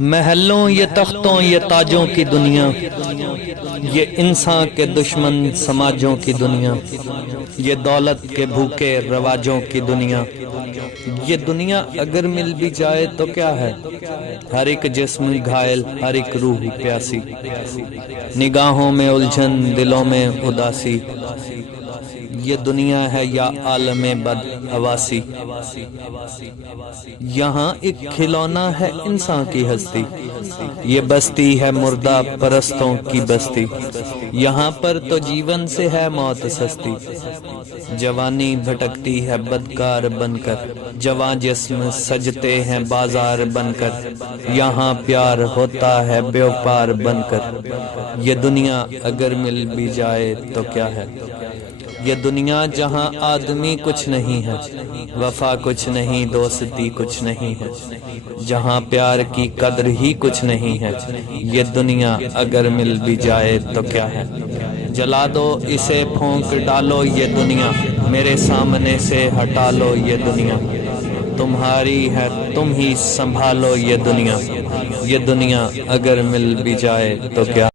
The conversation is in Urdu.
محلوں یہ تختوں یہ تاجوں کی دنیا، یہ انسان کے دشمن سماجوں کی دنیا، یہ دولت کے بھوکے رواجوں کی دنیا۔ یہ دنیا اگر مل بھی جائے تو کیا ہے، ہر ایک جسم گھائل ہر ایک روح پیاسی، نگاہوں میں الجھن دلوں میں اداسی۔ یہ دنیا ہے یا عالم بد حواسی، یہاں ایک کھلونا ہے انسان کی ہستی، یہ بستی ہے مردہ پرستوں کی بستی، یہاں پر تو جیون سے ہے موت سستی۔ جوانی بھٹکتی ہے بدکار بن کر، جوان جسم سجتے ہیں بازار بن کر، یہاں پیار ہوتا ہے بیوپار بن کر۔ یہ دنیا اگر مل بھی جائے تو کیا ہے، یہ دنیا جہاں آدمی کچھ نہیں ہے، وفا کچھ نہیں، دوستی کچھ نہیں ہے، جہاں پیار کی قدر ہی کچھ نہیں ہے۔ یہ دنیا اگر مل بھی جائے تو کیا ہے، جلا دو اسے پھونک ڈالو یہ دنیا، میرے سامنے سے ہٹا لو یہ دنیا، تمہاری ہے تم ہی سنبھالو یہ دنیا۔ یہ دنیا اگر مل بھی جائے تو کیا